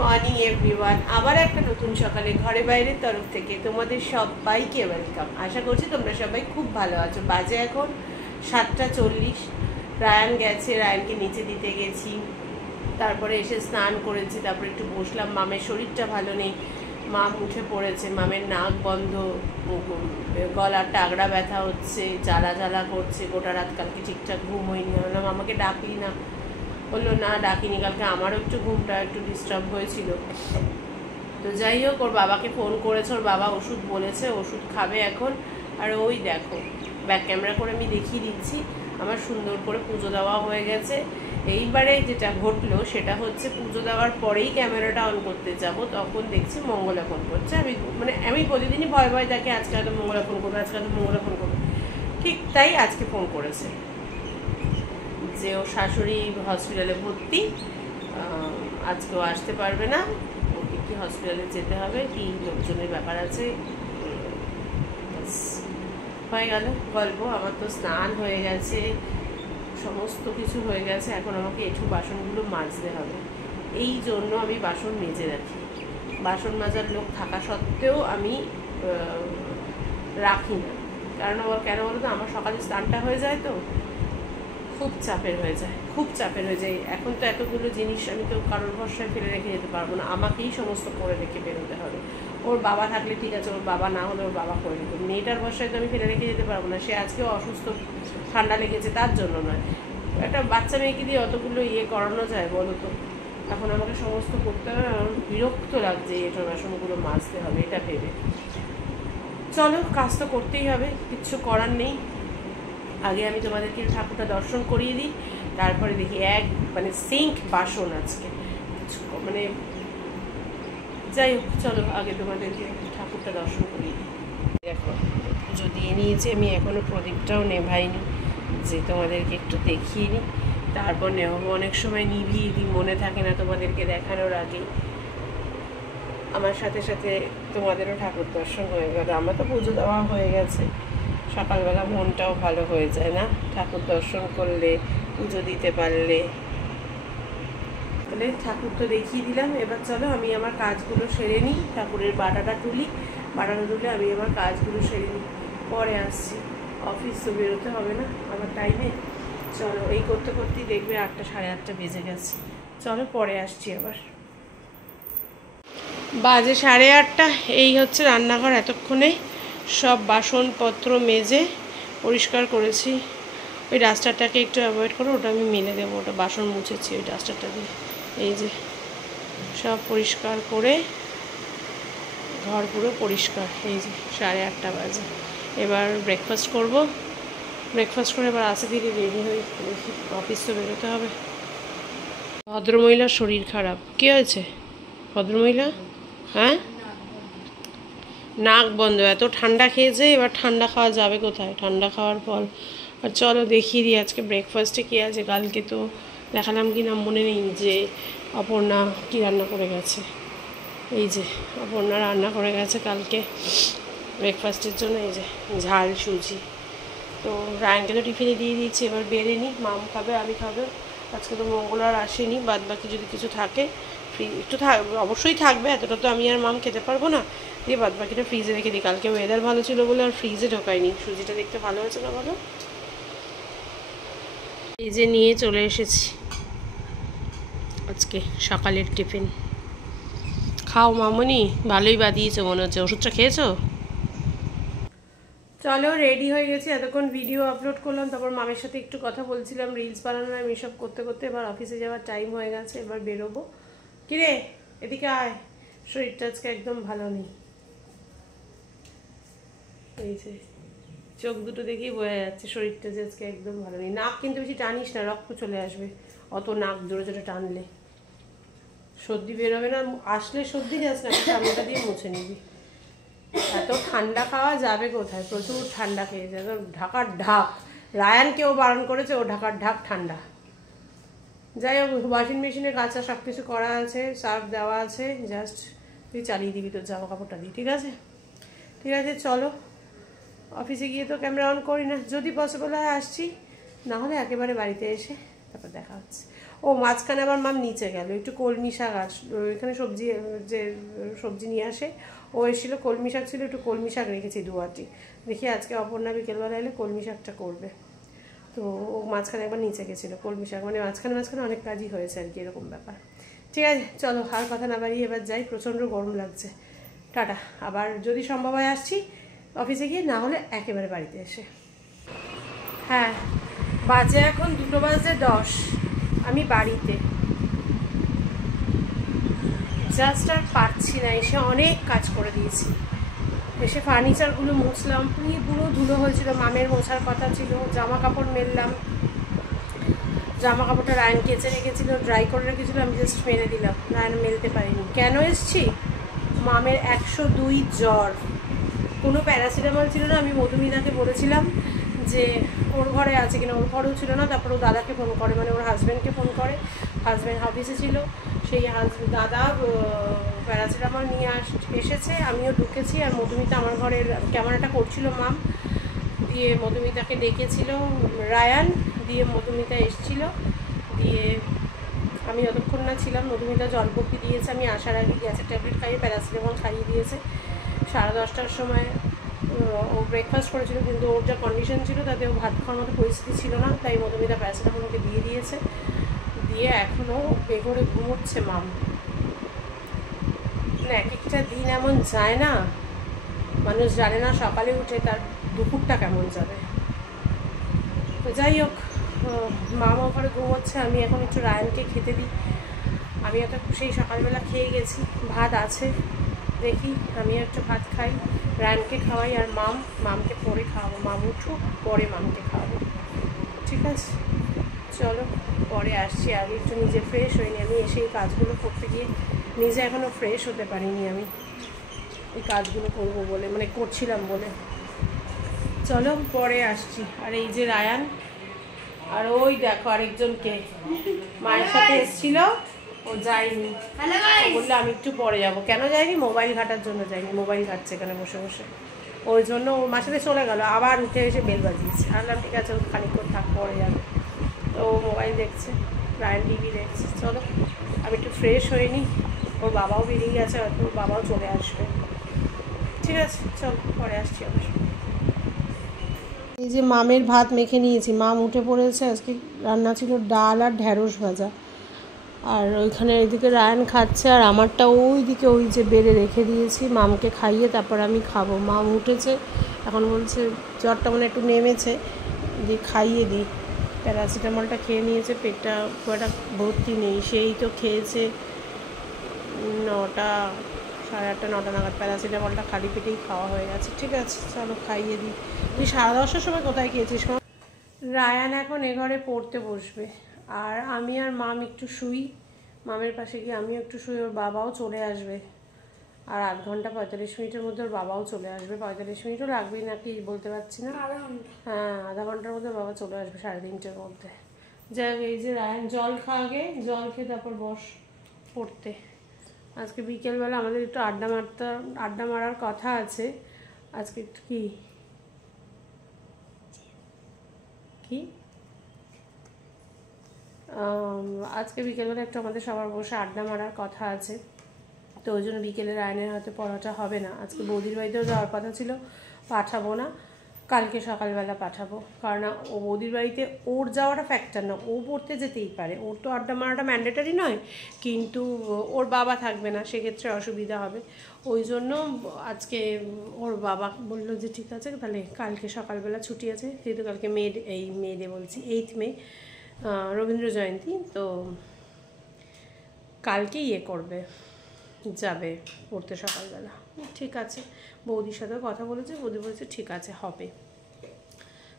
Morning everyone, আবার একটা নতুন সকালে ঘরে বাইরের তরফ থেকে তোমাদের সবাইকে ওয়েলকাম। আশা করছি তোমরা সবাই খুব ভালো আছো। বাজে এখন 7:40। রায়ান গেছে, রায়ানকে নিচে দিতে গেছি, তারপরে এসে স্নান করেছি, তারপরে একটু বসলাম। মামের শরীরটা ভালো নেই, মাম উঠে পড়েছে, মামের নাক বন্ধ, গলার টাগড়া ব্যথা হচ্ছে, জ্বালা জ্বালা করছে, গোটা রাত কালকে ঠিকঠাক ঘুম হয়নি। বললাম আমাকে ডাকলি না, বললো না ডাকিনি, কালকে আমারও একটু ঘুমটা একটু ডিস্টার্ব হয়েছিল। তো যাই হোক, ওর বাবাকে ফোন করেছে, ওর বাবা ওষুধ বলেছে, ওষুধ খাবে এখন। আর ওই দেখো ব্যাক ক্যামেরা করে আমি দেখিয়ে দিচ্ছি, আমার সুন্দর করে পুজো দেওয়া হয়ে গেছে। এইবারে যেটা ঘটলো সেটা হচ্ছে, পুজো দেওয়ার পরেই ক্যামেরাটা অন করতে যাব, তখন দেখছি মঙ্গলা ফোন করছে। আমি প্রতিদিনই ভয় ভয় থাকি, আজকে হয়তো মঙ্গলা ফোন করবে, আজকে হয়তো মঙ্গলা ফোন করবে। ঠিক তাই আজকে ফোন করেছে যে ওর শাশুড়ি হসপিটালে ভর্তি, আজকেও আসতে পারবে না, ওকে কি হসপিটালে যেতে হবে, কি লোকজনের ব্যাপার আছে। হয়ে গেল গল্প। আমার তো স্নান হয়ে গেছে, সমস্ত কিছু হয়ে গেছে। এখন আমাকে একটু বাসনগুলো মাজতে হবে, এই জন্য আমি বাসন মেজে রাখি। বাসন মাজার লোক থাকা সত্ত্বেও আমি রাখি না, কারণ কেন বলো তো, আমার সকালে স্নানটা হয়ে যায় তো খুব চাপের হয়ে যায়, খুব চাপের হয়ে যায়। এখন তো এতগুলো জিনিস আমি তো কারোর ভরসায় ফেলে রেখে যেতে পারবো না, আমাকেই সমস্ত করে রেখে বেরোতে হবে। ওর বাবা থাকলে ঠিক আছে, ওর বাবা না হলে ওর বাবা করে দিত। মেয়েটার ভরসায় তো আমি ফেলে রেখে যেতে পারবো না, সে আজকেও অসুস্থ, ঠান্ডা লেগেছে, তার জন্য নয়। একটা বাচ্চা মেয়েকে দিয়ে অতগুলো করানো যায় বলো তো? এখন আমাকে সমস্ত করতে হবে, আমার বিরক্ত লাগছে এটার বাসনগুলো মাজতে হবে এটা ভেবে। চলো, কাজ তো করতেই হবে, কিচ্ছু করার নেই। আগে আমি তোমাদেরকে ঠাকুরটা দর্শন করিয়ে দিই, তারপরে দেখি সিঙ্ক বাসন আজকে মানে যাই হোক। চলো আগে তোমাদেরকে ঠাকুরটা দর্শন করিয়ে দিই। দেখো পুজো দিয়ে নিয়েছি আমি, এখনও প্রদীপটাও নেভাইনি, যে তোমাদেরকে একটু দেখিয়ে নিই, তারপর নেভাবো। অনেক সময় নিভিয়ে দিই, মনে থাকে না তোমাদেরকে দেখানোর আগে। আমার সাথে সাথে তোমাদেরও ঠাকুর দর্শন হয়ে গেল, আমার তো পুজো দেওয়া হয়ে গেছে। সকালবেলা মনটাও ভালো হয়ে যায় না, ঠাকুর দর্শন করলে, পুজো দিতে পারলে। তাহলে ঠাকুর তো দেখিয়ে দিলাম, এবার চলো আমি আমার কাজগুলো সেরে নিই, ঠাকুরের বাটাটা তুলে আমি আমার কাজগুলো সেরে নিই, পরে আসছি। অফিস তো বেরোতে হবে না আমার টাইমে। চলো, এই করতে করতেই দেখবে 8টা 8:30 বেজে গেছে। চলো পরে আসছি আবার। বাজে 8:30, এই হচ্ছে রান্নাঘর। এতক্ষণে সব বাসনপত্র মেজে পরিষ্কার করেছি। ওই ডাস্টারটাকে একটু অ্যাভয়েড করো, ওটা আমি মেলে দেবো, ওটা বাসন মুছেছি ওই ডাস্টারটা দিয়ে। এই যে সব পরিষ্কার করে ঘর পুরো পরিষ্কার। এই যে 8:30 বাজে, এবার ব্রেকফাস্ট করব। ব্রেকফাস্ট করে এবার আসে ধীরে রেডি হয়ে অফিস তো বেরোতে হবে। ভদ্রমহিলার শরীর খারাপ। কী হয়েছে ভদ্রমহিলা? হ্যাঁ, নাক বন্ধ, এত ঠান্ডা খেয়েছে, এবার ঠান্ডা খাওয়া যাবে কোথায়, ঠান্ডা খাওয়ার ফল। আর চলো দেখিয়ে দিই আজকে ব্রেকফাস্টে কী আছে। কালকে তো দেখালাম কি না মনে নেই, যে অপর্ণা কী রান্না করে গেছে। এই যে অপর্ণা রান্না করে গেছে কালকে ব্রেকফাস্টের জন্য, এই যে ঝাল সুজি। তো রায়ানকে তো টিফিনে দিয়ে দিয়েছি, এবার বেড়ে নিই, মাম খাবে আমি খাবে। আজকে তো মঙ্গলার আসেনি, বাদ বাকি যদি কিছু থাকে একটু অবশ্যই থাকবে, এতটা তো আমি আর মাম খেতে পারবো না, দিয়ে বাদ বাকিটা ফ্রিজে রেখে দিই। কালকে ওয়েদার ভালো ছিল বলে আর ফ্রিজে ঢোকায়নি। সুজিটা দেখতে ভালো হয়েছে না বলো? এই যে নিয়ে চলে এসেছি আজকে সকালের টিফিন। খাও মামনি, ভালোই বাদিয়েছো মনে হচ্ছে, ওষুধটা খেয়েছো? চলো রেডি হয়ে গেছি, এতক্ষণ ভিডিও আপলোড করলাম, তারপর মামের সাথে একটু কথা বলছিলাম, রিলস বানালাম, এসব করতে করতে এবার অফিসে যাওয়ার টাইম হয়ে গেছে, এবার বেরোবো। কিরে এদিকে আয়, শরীরটা আজকে একদম ভালো নেই। এই যে চোখ দুটো দেখেই বোঝা যাচ্ছে শরীরটা যে আজকে একদম ভালো নেই। নাক কিন্তু বেশি টানিস না, রক্ত চলে আসবে অত নাক জোরে জোরে টানলে, সর্দি বেরোবে না। আসলে সর্দি যাস না, চামড়া দিয়ে মুছে নিবি। এত ঠান্ডা খাওয়া যাবে কোথায়, প্রচুর ঠান্ডা খেয়েছে, ঢাকার ঢাক। রায়ানকেও বারণ করেছে, ও ঢাকার ঢাক ঠান্ডা। যাই হোক, ওয়াশিং মেশিনে কাঁচা সব কিছু করা আছে, সার্ফ দেওয়া আছে, জাস্ট তুই চালিয়ে দিবি তোর জামা কাপড়টা দিয়ে। ঠিক আছে, ঠিক আছে, চলো। অফিসে গিয়ে তো ক্যামেরা অন করি না, যদি পসিবল হয় আসছি, না হলে একেবারে বাড়িতে এসে তারপর দেখা হচ্ছে। ও মাঝখানে আবার মাম নিচে গেল, একটু কলমি শাক এখানে সবজি যে সবজি নিয়ে আসে, ও এসেছিলো, কলমি শাক ছিল, একটু কলমি শাক রেখেছি 2 আটি। দেখি আজকে অপর্ণা বিকেলবেলা এলে কলমি শাকটা করবে। তো ও মাঝখানে একবার নিচে গেছিলো কলমি শাক, মানে মাঝখানে অনেক কাজই হয়েছে আর কি, এরকম ব্যাপার। ঠিক আছে চলো, আর কথা না বাড়িয়ে এবার যাই, প্রচণ্ড গরম লাগছে। টাটা। আবার যদি সম্ভব হয় আসছি অফিসে গিয়ে, না হলে একেবারে বাড়িতে এসে। হ্যাঁ, বাজে এখন 2:10, আমি বাড়িতে। জাস্ট আর পারছি না, এসে অনেক কাজ করে দিয়েছি। এসে ফার্নিচারগুলো মুছলাম, পুরো ধুলো হয়েছিল, মামের মোছার কথা ছিল, জামা কাপড় মেললাম, জামা কাপড়টা রায়ন কেচে রেখেছিল, ড্রাই করে রেখেছিলো, আমি জাস্ট মেরে দিলাম, রায়ন মেলতে পারিনি। কেন এসছি? মামের 102 জ্বর, কোনো প্যারাসিটামল ছিল না। আমি মধুমিতাকে বলেছিলাম যে ওর ঘরে আছে কিনা, ওর ঘরেও ছিল না। তারপর ও দাদাকে ফোন করে, মানে ওর হাজব্যান্ডকে ফোন করে, হাজব্যান্ড অফিসে ছিল, সেই দাদা প্যারাসিটামল নিয়ে এসেছে, আমিও ঢুকেছি। আর মধুমিতা আমার ঘরের ক্যামেরাটা করছিল মাম, দিয়ে মধুমিতাকে ডেকেছিল রায়ান, দিয়ে মধুমিতা এসেছিল, দিয়ে আমি যতক্ষণ না ছিলাম মধুমিতা জলপট্টি দিয়েছে, আমি আসার আগে গ্যাসের ট্যাবলেট খাইয়ে প্যারাসিটামল খাইয়ে দিয়েছে। 10:30টার সময় ও ব্রেকফাস্ট করেছিল, কিন্তু ওর যা কন্ডিশন ছিল তাতে ও ভাত খাওয়ার মতো পরিস্থিতি ছিল না, তাই মধুমিতা প্যারাসিটামল ওকে দিয়ে দিয়েছে। দিয়ে এখনও বেঘরে ঘুমোচ্ছে মাম। মানে এক একটা দিন এমন যায় না, মানুষ জানে না সকালে উঠে তার দুপুরটা কেমন যাবে। তো যাই হোক, মামা ওখানে ঘুমোচ্ছে, আমি এখন একটু রায়ানকে খেতে দিই। আমি একটা সেই সকালবেলা খেয়ে গেছি, ভাত আছে, দেখি আমি একটু ভাত খাই, রায়ানকে খাওয়াই, আর মামকে পরে খাওয়াবো, মাম উঠুক পরে মামকে খাওয়াবো। ঠিক আছে চলো, পরে আসছি। আগে একটু নিজে ফ্রেশ হইনি, আমি এসে এই কাজগুলো করতে গিয়ে নিজে এখনও ফ্রেশ হতে পারিনি, আমি এই কাজগুলো করবো বলে, মানে করছিলাম বলে। চলো পরে আসছি। আর এই যে রায়ান, আর ওই দেখো আরেকজনকে, মায়ের সাথে এসেছিল, ও যায়নি, বললো আমি একটু পরে যাবো। কেন যায়নি? মোবাইল ঘাটার জন্য যায়নি, মোবাইল ঘাটছে এখানে বসে বসে, ওই জন্য ওর মার সাথে চলে গেল, আবার উঠে এসে বেল বাজিয়েছে। আনলাম ঠিক আছে, খানিকক্ষণ থাক, পরে যাবে। তো ও মোবাইল দেখছে, রায়ান টিভি দেখছে। চলো আমি একটু ফ্রেশ হয়ে নিই, ওর বাবাও বেরিয়ে গেছে, হয়তো ওর বাবাও চলে আসবে। ঠিক আছে চলো, পরে আসছি আবার। এই যে মামের ভাত মেখে নিয়েছি, মাম উঠে পড়েছে। আজকে রান্না ছিল ডাল আর ঢ্যাঁড়স ভাজা, আর ওইখানে এদিকে রায়ান খাচ্ছে, আর আমারটা ওইদিকে ওই যে বেড়ে রেখে দিয়েছি, মামকে খাইয়ে তারপর আমি খাবো। মাম উঠেছে, এখন বলছে জ্বরটা মানে একটু নেমেছে, দিয়ে খাইয়ে দিই। প্যারাসিটামলটা খেয়ে নিয়েছে, পেটটা খুব একটা ভর্তি নেই, সেই তো খেয়েছে 9টা 8:30 9টা নাগাদ, প্যারাসিটামলটা খালি পেটেই খাওয়া হয়ে গেছে। ঠিক আছে চলো খাইয়ে দিই। তুই 10:30টার সময় কোথায় খেয়েছিস? রায়ান এখন এ ঘরে পড়তে বসবে, আর আমি আর মাম একটু শুই, মামের পাশে গিয়ে আমিও একটু শুই। ওর বাবাও চলে আসবে, আর 8 ঘন্টা 45 মিনিটের মধ্যে ওর বাবাও চলে আসবে। 45 মিনিটও লাগবে নাকি বলতে পারছি না, হ্যাঁ আধা ঘন্টার মধ্যে বাবা চলে আসবে, 3:30টার মধ্যে। যাই, এই যে রায়ান জল আগে, জল খেয়ে তারপর বস পড়তে। আজকে বিকেলবেলা আমাদের একটু আড্ডা মারার কথা আছে। আজকে একটু কি আজকে বিকেলবেলা একটু আমাদের সবার বসে আড্ডা মারার কথা আছে, তো ওই জন্য বিকেলে রায়নের হয়তো পড়াটা হবে না। আজকে বৌদির বাড়িতেও যাওয়ার কথা ছিল, পাঠাবো না, কালকে সকালবেলা পাঠাবো। কারণ ও বৌদির বাড়িতে ওর যাওয়াটা ফ্যাক্টর না, ও পড়তে যেতেই পারে, ওর তো আড্ডা মারাটা ম্যান্ডেটারি নয়, কিন্তু ওর বাবা থাকবে না, সেক্ষেত্রে অসুবিধা হবে। ওই জন্য আজকে ওর বাবা বললো যে ঠিক আছে তাহলে কালকে সকালবেলা ছুটি আছে, যেহেতু কালকে মে ডে বলছি 8 মে রবীন্দ্র জয়ন্তী, তো কালকে করবে, যাবে পড়তে সকালবেলা। ঠিক আছে, বৌদির সাথেও কথা বলেছে, বৌদি বলেছে ঠিক আছে হবে।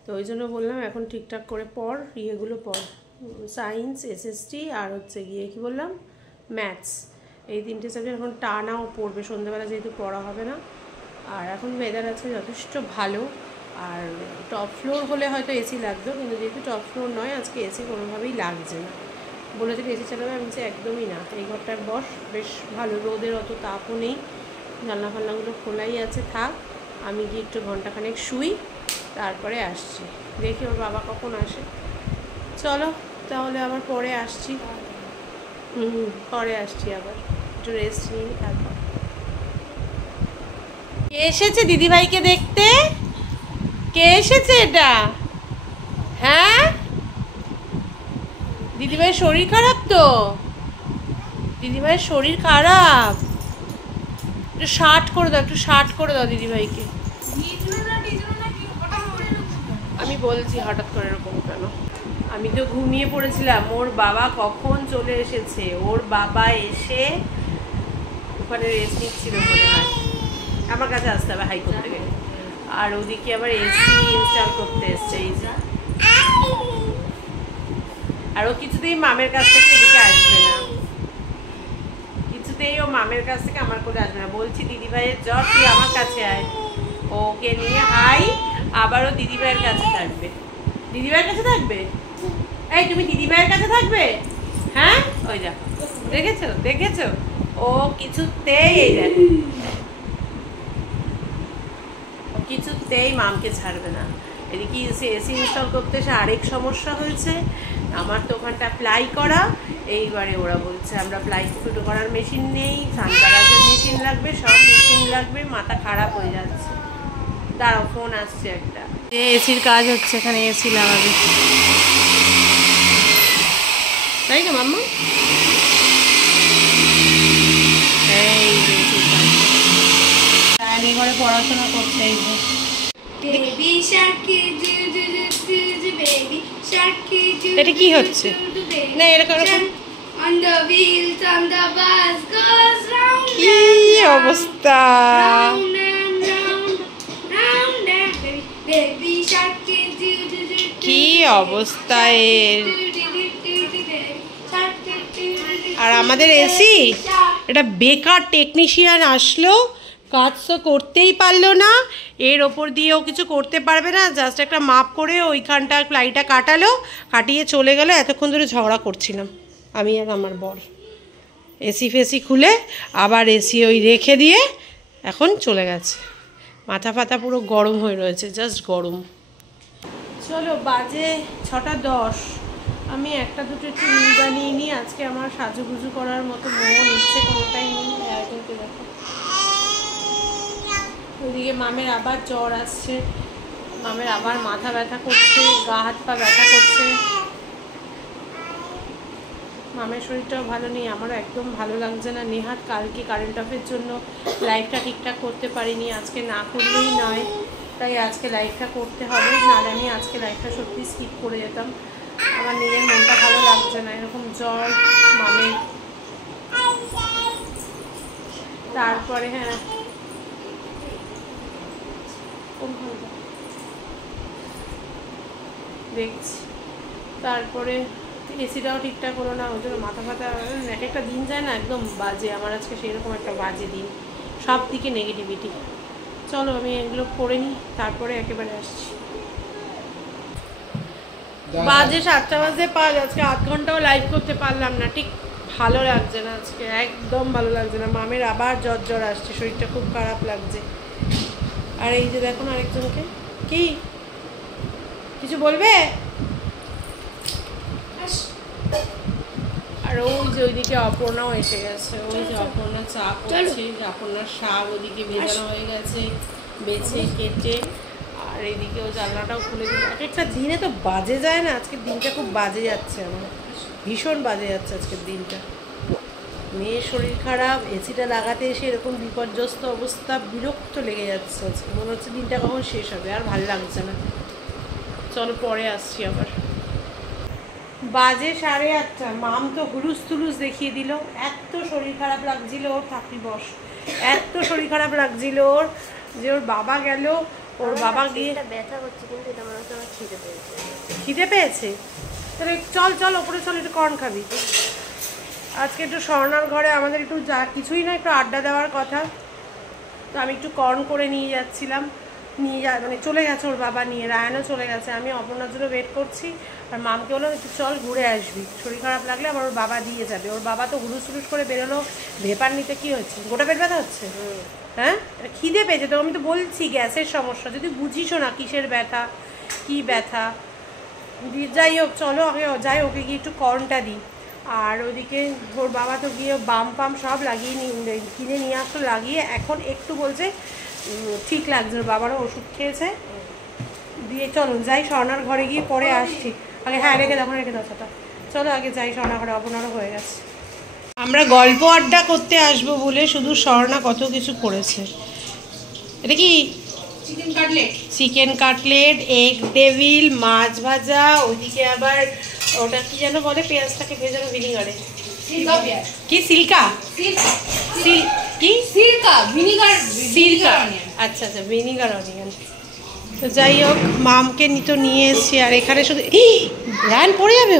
তো ওই জন্য বললাম এখন ঠিকঠাক করে পড়, ইয়েগুলো পড়, সায়েন্স, এসএসটি, আর হচ্ছে গিয়ে কী বললাম, ম্যাথস, এই 3টে সাবজেক্ট এখন টানাও পড়বে, সন্ধ্যেবেলা যেহেতু পড়া হবে না। আর এখন ওয়েদার আছে যথেষ্ট ভালো, আর টপ ফ্লোর হলে হয়তো এসি লাগতো, কিন্তু যেহেতু টপ ফ্লোর নয়, আজকে এসি কোনোভাবেই লাগছে না। বলেছে এসি চালাবে, আমি বলছি একদমই না, এই ঘরটায় বস, বেশ ভালো, রোদের অত তাপও নেই, জানলা ফাল্লাগুলো খোলাই আছে, থাক, আমি গিয়ে একটু ঘন্টাখানেক শুই, তারপরে আসছি। দেখি ওর বাবা কখন আসে। চলো তাহলে আবার পরে আসছি। পরে আসছি, আবার একটু রেস্ট নিই তারপর। কে এসেছে দিদিভাইকে দেখতে? কে এসেছে এটা? হ্যাঁ, দিদিভাইয়ের শরীর খারাপ তো, দিদিভাইয়ের শরীর খারাপ। একটু শার্ট করে দাও, একটু শার্ট করে দাও দিদিভাইকে। আমি বলছি হঠাৎ করে এরকম কেন? আমি তো ঘুমিয়ে পড়েছিলাম, ওর বাবা কখন চলে এসেছে। ওর বাবা এসে ওখানে রেস্ট নিচ্ছিল মনে হয়, আমার কাছে আসতে হবে হাই করতে গেলে। আর ওদিকে আবার এসি ইনস্টল করতে এসছে এই যে। আর ও কিছুতেই মামের কাছ থেকে এদিকে আসবে না, কিছুতেই ও মামের কাছ থেকে আমার কোলে আসবে না। বলছি দিদিভাইয়ের জ্বর, তুই আমার কাছে আয়। ওকে নিয়ে হাই, আবারও দিদিভাইয়ের কাছে থাকবে। দিদিভাইয়ের কাছে থাকবে? এই তুমি দিদিভাইয়ের কাছে থাকবে? হ্যাঁ, ওই যা, দেখেছো দেখেছো, ও কিছুতেই এই দেখ, ও কিছুতেই মামকে ছাড়বে না। এদিকে এসি ইনস্টল করতে এসে আরেক সমস্যা হয়েছে। আমার তো ওখানটা প্লাই করা, এইবারে ওরা বলছে আমরা প্লাই ফুটো করার মেশিন নেই, সানগ্লাসের মেশিন লাগবে, সব মেশিন লাগবে, মাথা খারাপ হয়ে যাচ্ছে। দাঁড়াও, ফোন আসছে একটা। এসির কাজ হচ্ছে এখানে, এসি লাগাবে, তাই না মাম্মা? এই যে এসির কাজ, এই ঘরে পড়াশোনা করছে। এই যে এটা কি হচ্ছে? না এরকম কি অবস্থা, কি অবস্থা এর। আর আমাদের এসি এটা বেকার টেকনিশিয়ান আসলো, কাজ তো করতেই পারলো না, এর ওপর দিয়েও কিছু করতে পারবে না, জাস্ট একটা মাপ করে ওইখানটা প্লাইটা কাটালো, কাটিয়ে চলে গেল। এতক্ষণ ধরে ঝগড়া করছিলাম আমি আর আমার বর, এসি ফেসি খুলে আবার এসি ওই রেখে দিয়ে এখন চলে গেছে। মাথা ফাতা পুরো গরম হয়ে রয়েছে, জাস্ট গরম। চলো বাজে 6:10, আমি একটা দুটো একটু নিয়ে নিই। আজকে আমার সাজুগুজু করার মতো মন ইচ্ছে কোনোটাই নেই। আয়োজনকে দেখো, ওইদিকে মামের আবার জ্বর আসছে, মামের আবার মাথা ব্যথা করছে, গা হাত পা ব্যথা করছে। মামের শরীরটাও ভালো নেই, আমারও একদম ভালো লাগছে না। নেহাত কালকে কারেন্ট অফের জন্য লাইভটা ঠিকঠাক করতে পারিনি, আজকে না করলেই নয়, তাই আজকে লাইভটা করতে হবে, নাহলে আমি আজকে লাইভটা সত্যি স্কিপ করে যেতাম। আমার নিজের মনটা ভালো লাগছে না, এরকম জ্বর মামের। তারপরে হ্যাঁ দেখছি, তারপরে এসিটাও ঠিকঠাক হলো না, ওই জন্য মাথা ফাতা এক একটা দিন যায় না একদম বাজে। আমার আজকে সেইরকম একটা বাজে দিন, সব দিকে নেগেটিভিটি। চলো আমি এগুলো করে নিই, তারপরে একেবারে আসছি। বাজে 7টা বাজে 5, আজকে 8 ঘন্টাও লাইভ করতে পারলাম না, ঠিক ভালো লাগছে না আজকে, একদম ভালো লাগছে না। মামের আবার জ্বর আসছে, শরীরটা খুব খারাপ লাগছে। আর এই যে দেখুন আরেকজনকে, কি কিছু বলবে? আর ওই যে ওইদিকে অপর্ণাও এসে গেছে, ওই যে অপর্ণা চা করছে, অপর্ণার শাক ওদিকে ভেজানো হয়ে গেছে, বেছে কেটে। আর এইদিকে ও জানলাটাও খুলে দিল। একটা দিনে তো বাজে যায় না, আজকের দিনটা খুব বাজে যাচ্ছে, আমার ভীষণ বাজে যাচ্ছে আজকের দিনটা। মেয়ের শরীর খারাপ, এসিটা লাগাতে এসে এরকম বিপর্যস্ত অবস্থা, বিরক্ত লেগে যাচ্ছে আজকে, মনে হচ্ছে দিনটা কখন শেষ হবে, আর ভালো লাগছে না। চলো পরে আসছি আবার। বাজে 8:30, মাম তো হুলুস তুলুস দেখিয়ে দিল, এত শরীর খারাপ লাগছিল ওর, থাকি বস, এত শরীর খারাপ লাগছিল ওর, যে ওর বাবা গেল, ওর বাবা গিয়ে ব্যথা করছে, কিন্তু এটা মনে হচ্ছে আমার খিদে পেয়েছে। খিদে পেয়েছে? তাহলে চল চল ওপরে চল, একটু কর্ন খাবি। আজকে একটু স্বর্ণার ঘরে আমাদের একটু যা কিছুই না একটু আড্ডা দেওয়ার কথা, তো আমি একটু কর্ন করে নিয়ে যাচ্ছিলাম, মানে চলে গেছে ওর বাবা নিয়ে, রায়ানও চলে গেছে, আমি অপর্ণার জন্য ওয়েট করছি। আর মামকে বললাম একটু চল ঘুরে আসবি, শরীর খারাপ লাগলে আবার ওর বাবা দিয়ে যাবে। ওর বাবা তো হুলুস হুলুস করে বেরোলো, ভেপার নিতে। কী হচ্ছে, গোটা পেট ব্যথা হচ্ছে? হ্যাঁ, এটা খিদে পেয়েছে তো, আমি তো বলছি গ্যাসের সমস্যা, যদি বুঝিসও না কিসের ব্যথা, কি ব্যথা। যাই হোক চলো আগে যাই, ওকে গিয়ে একটু কর্নটা দিই। আর ওদিকে ওর বাবা তো গিয়ে বাম পাম সব লাগিয়ে কিনে নিয়ে আসতো, লাগিয়ে এখন একটু বলছে ঠিক লাগছে, ওর বাবারও ওষুধ খেয়েছে দিয়ে। চলো যাই স্বর্ণার ঘরে গিয়ে পরে আসছি আগে। হ্যাঁ রেখে দাও সেটা। চলো আগে যাই স্বর্ণা ঘরে, অপনারও হয়ে গেছে। আমরা গল্প আড্ডা করতে আসবো বলে শুধু স্বর্ণা কত কিছু করেছে। এটা কি? চিকেন কাটলেট, এগ ডেভিল, মাছ ভাজা, ওইদিকে আবার ওটা কি যেন বলে, পেঁয়াজটাকে ভেজানো ভিনিগারে, কি সিল্কা কি সিল্কা ভিনিগার, সিল্কা আচ্ছা আচ্ছা ভিনিগার অনিয়ন। তো যাই হোক মামকে তো নিয়ে এসছি, আর এখানে শুধু ধ্যান পড়ে যাবে,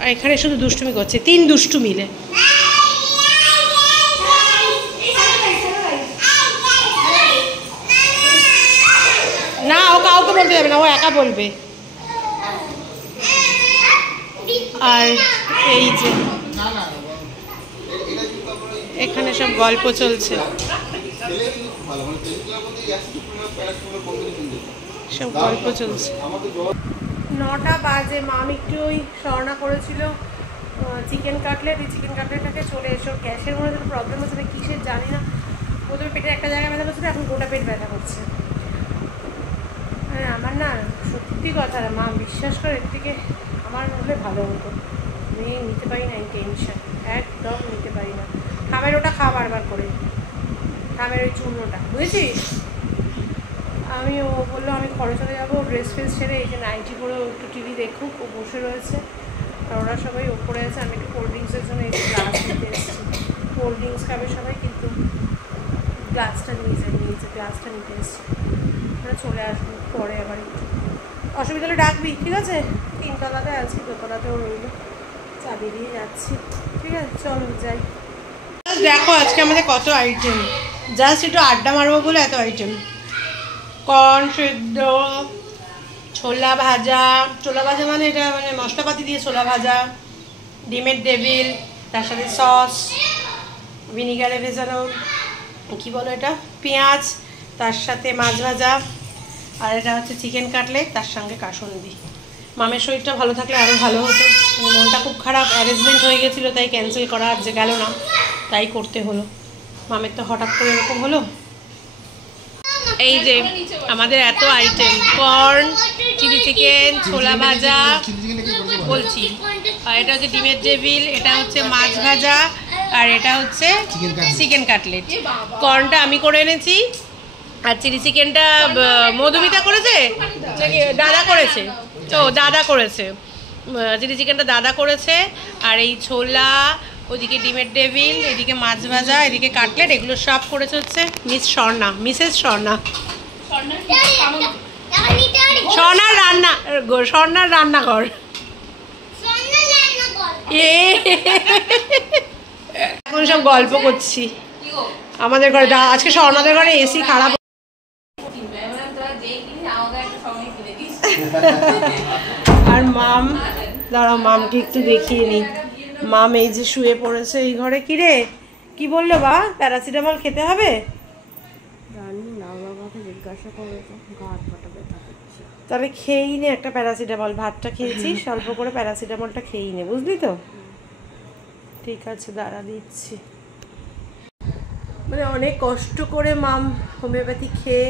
আর এখানে শুধু দুষ্টুমি করছে, 3 দুষ্টু মিলে। না ও কাউকে বলতে যাবে না, ও একা বলবে। আর এই যে এখানে সব গল্প চলছে, সব গল্প চলছে। 9টা বাজে। মাম একটু ওই স্বর্ণা করেছিল চিকেন কাটলেট, এই চিকেন কাটলেটটাকে চলে এসো। গ্যাসের মধ্যে কোনো প্রবলেম হচ্ছে না, কিসের জানি না। প্রথমে পেটের একটা জায়গায় ব্যথা করছিল, এখন গোটা পেট ব্যথা করছে। হ্যাঁ আমার না সত্যি কথা না মা বিশ্বাস করে, এর থেকে আমার হলে ভালো হতো। আমি নিতে পারি না এই টেনশন, একদম নিতে পারি না। থামের ওটা খা বারবার করে, থামের ওই চূর্ণটা, বুঝেছিস? আমি ও বললো আমি ঘরে চলে যাবো, ড্রেস ফ্রেস ছেড়ে এই যে নাইটি পরে একটু টিভি দেখুক, ও বসে রয়েছে। আর ওরা সবাই ওপরে আছে, আমি একটু কোল্ড ড্রিঙ্কসের জন্য একটু গ্লাস নিতে এসেছি। কোল্ড ড্রিঙ্কস খাবে সবাই, কিন্তু গ্লাসটা নিয়েছে গ্লাসটা নিতে এসেছি। আমরা চলে আসবো পরে আবার একটু, অসুবিধা হলে ডাকবি, ঠিক আছে? 3 তলাতে আছি, 2 তলাতেও রইল, চাবি দিয়ে যাচ্ছি, ঠিক আছে? চলো যাই। দেখো আজকে আমাদের কত আইটেম, জাস্ট একটু আড্ডা মারবো বলে এত আইটেম। কর্ন সেদ্ধ, ছোলা ভাজা মানে এটা মানে মশলাপাতি দিয়ে ছোলা ভাজা, ডিমের ডেভিল, তার সাথে সস, ভিনিগারে ভেজানো কী বলো এটা, পেঁয়াজ, তার সাথে মাছ ভাজা, আর এটা হচ্ছে চিকেন কাটলেট, তার সঙ্গে কাসুন্দি। মামের শরীরটা ভালো থাকলে আরও ভালো হতো, মনটা খুব খারাপ, অ্যারেঞ্জমেন্ট হয়ে গেছিলো তাই ক্যান্সেল করা আর যে গেল না, তাই করতে হলো। মামের তো হঠাৎ করে এরকম হলো। এই যে আমাদের এত আইটেম, কর্ন, চিলি চিকেন, ছোলা ভাজা বলছি, আর এটা হচ্ছে ডিমের ডেভিল, এটা হচ্ছে মাছ ভাজা, আর এটা হচ্ছে চিকেন কাটলেট। কর্নটা আমি করে এনেছি, আর চিলি চিকেনটা মধুমিতা করেছে নাকি দাদা করেছে? ও দাদা করেছে, চিলি চিকেনটা দাদা করেছে। আর এই ছোলা, ওদিকে ডিমের ডেভিল, এদিকে মাছ ভাজা, এদিকে কাটলেট, এগুলো সব করেছে হচ্ছে মিসেস স্বর্ণা। স্বর্ণার রান্নাঘর। এখন সব গল্প করছি আমাদের ঘরে। আজকে স্বর্ণাদের ঘরে এসি খারাপ, আর মাম, দাঁড়াও মামকে একটু দেখিয়ে নি। মাম এই যে শুয়ে পড়েছে এই ঘরে। কি রে কি বললো বা, প্যারাসিটামল খেতে হবে? তাহলে খেয়েই নে একটা প্যারাসিটামল, ভাতটা খেয়েছিস অল্প করে, প্যারাসিটামলটা খেয়েই নে, বুঝলি তো? ঠিক আছে দাঁড়া দিচ্ছি। মানে অনেক কষ্ট করে মাম হোমিওপ্যাথি খেয়ে,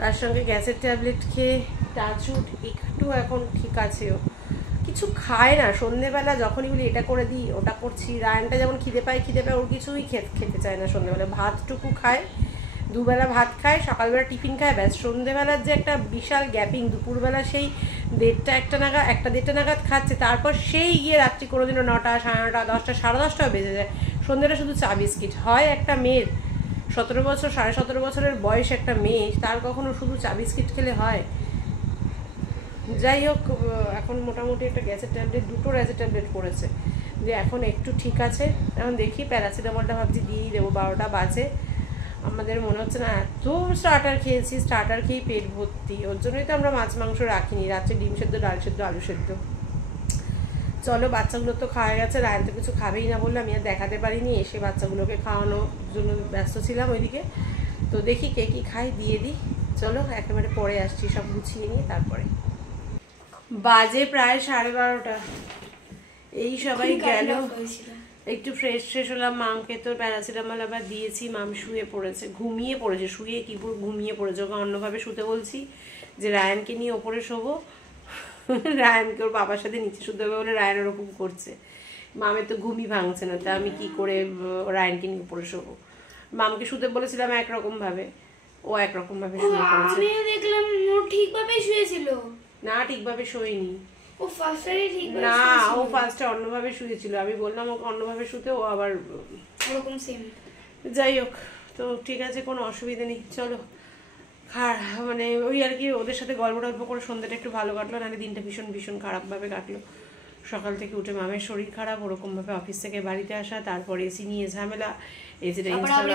তার সঙ্গে গ্যাসের ট্যাবলেট খেয়ে টাচুট একটু এখন ঠিক আছে। ও কিছু খায় না সন্ধেবেলা, যখনই বলি এটা করে দিই ওটা করছি। রায়নটা যেমন খিদে পায় ওর কিছুই খেতে চায় না সন্ধেবেলা। ভাতটুকু খায়, 2 বেলা ভাত খায়, সকালবেলা টিফিন খায়, ব্যাস। সন্ধেবেলার যে একটা বিশাল গ্যাপিং, দুপুরবেলা সেই 1:30 নাগাদ খাচ্ছে, তারপর সেই গিয়ে রাত্রি কোনোদিনও 9টা, 9:30, 10টা, 10:30টাও বেজে যায়। সন্ধ্যেটা শুধু চা বিস্কিট হয়। একটা মেয়ের 17 বছর, 17.5 বছরের বয়স একটা মেয়ে, তার কখনো শুধু চা বিস্কিট খেলে হয়? যাই হোক এখন মোটামুটি একটা গ্যাসের ট্যাবলেট, 2টো গ্যাসের ট্যাবলেট করেছে, যে এখন একটু ঠিক আছে। এখন দেখি প্যারাসিটামলটা ভাবছি দিয়েই দেবো, 12টা বাজে। আমাদের মনে হচ্ছে না, এত স্টার্টার খেয়েছি, স্টার্টার খেয়েই পেট ভর্তি। ওর জন্যই তো আমরা মাছ মাংস রাখিনি, রাত্রে ডিম সেদ্ধ, ডাল সেদ্ধ, আলু সেদ্ধ। চলো বাচ্চাগুলো তো খাওয়া গেছে, রায়ন তো কিছু খাবেই না বললে আমি আর দেখাতে পারিনি, এসে বাচ্চাগুলোকে খাওয়ানোর জন্য ব্যস্ত ছিলাম ওইদিকে। তো দেখি কে কী খাই দিয়ে দিই। চলো একেবারে পরে আসছি, সব গুছিয়ে নিয়ে তারপরে। বাজে প্রায় 12:30। এই সবাই গেল, একটু ফ্রেশ হলাম। মামকে তো প্যারাসিটামল আবার দিয়েছি, মাম শুয়ে পড়েছে, ঘুমিয়ে পড়েছে, শুয়ে কি পুরো ঘুমিয়ে পড়েছে। ওকে অন্যভাবে শুতে বলছি যে রায়ানকে নিয়ে ওপরে শোবো, রায়ানকে ওর বাবার সাথে নিচে শুতে হবে বলে রায়ান ওরকম করছে। মামের তো ঘুমই ভাঙছে না, তা আমি কি করে রায়ানকে নিয়ে উপরে শোবো। মামকে শুতে বলেছিলাম একরকম ভাবে, ও একরকম ভাবে শুয়ে পড়েছে। আমি দেখলাম ও ঠিকভাবে শুয়েছিল না, ঠিকভাবে শোয়নি ও ফার্স্টে ঠিকভাবে না, ও ফার্স্টে অন্যভাবে শুয়েছিল। আমি বললাম ওকে অন্যভাবে শুতে, ও আবার ওরকম সেম। যাই হোক, তো ঠিক আছে, কোনো অসুবিধা নেই। চলো মানে ওই আর কি, ওদের সাথে গল্প টল্প করে সন্ধ্যাটা একটু ভালো কাটলো, নাহলে দিনটা ভীষণ ভীষণ খারাপভাবে কাটলো। সকাল থেকে উঠে মামের শরীর খারাপ, ওরকমভাবে অফিস থেকে বাড়িতে আসা, তারপরে এসি নিয়ে ঝামেলা, এসিটা ইনস্টল,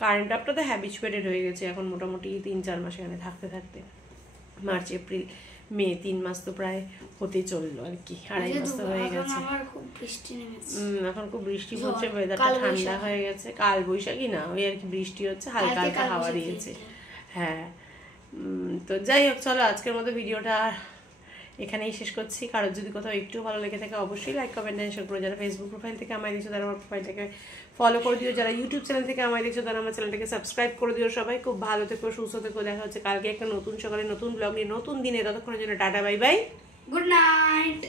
কারেন্ট আপটা তো হ্যাবিচুয়েটেড হয়ে গেছে এখন মোটামুটি 3-4 মাস এখানে থাকতে থাকতে। মার্চ, এপ্রিল, মে 3 মাস তো প্রায় হতে চললো আর কি, 2.5 মাস তো হয়ে গেছে। এখন খুব বৃষ্টি হচ্ছে, ওয়েদারটা ঠান্ডা হয়ে গেছে। কাল বৈশাখী না, ওই আর কি বৃষ্টি হচ্ছে, হালকা হালকা হাওয়া দিয়েছে। হ্যাঁ, তো যাই হোক, চলো আজকের মতো ভিডিওটা এখানেই শেষ করছি। কারোর যদি কোথাও একটু ভালো লেগে থাকে অবশ্যই লাইক, কমেন্ট, শেয়ার করো। যারা ফেসবুক প্রোফাইল থেকে আমায় দেখছো তারা আমার প্রোফাইলটাকে ফলো করে দিও, যারা ইউটিউব চ্যানেল থেকে আমায় দেখছো তারা আমার চ্যানেলটাকে সাবস্ক্রাইব করে দিও। সবাই খুব ভালো থেকো, সুস্থ থেকো। দেখা হচ্ছে কালকে একটা নতুন সকালে নতুন ব্লগ নিয়ে নতুন দিনে। ততক্ষণের জন্য tata, bye bye, good night.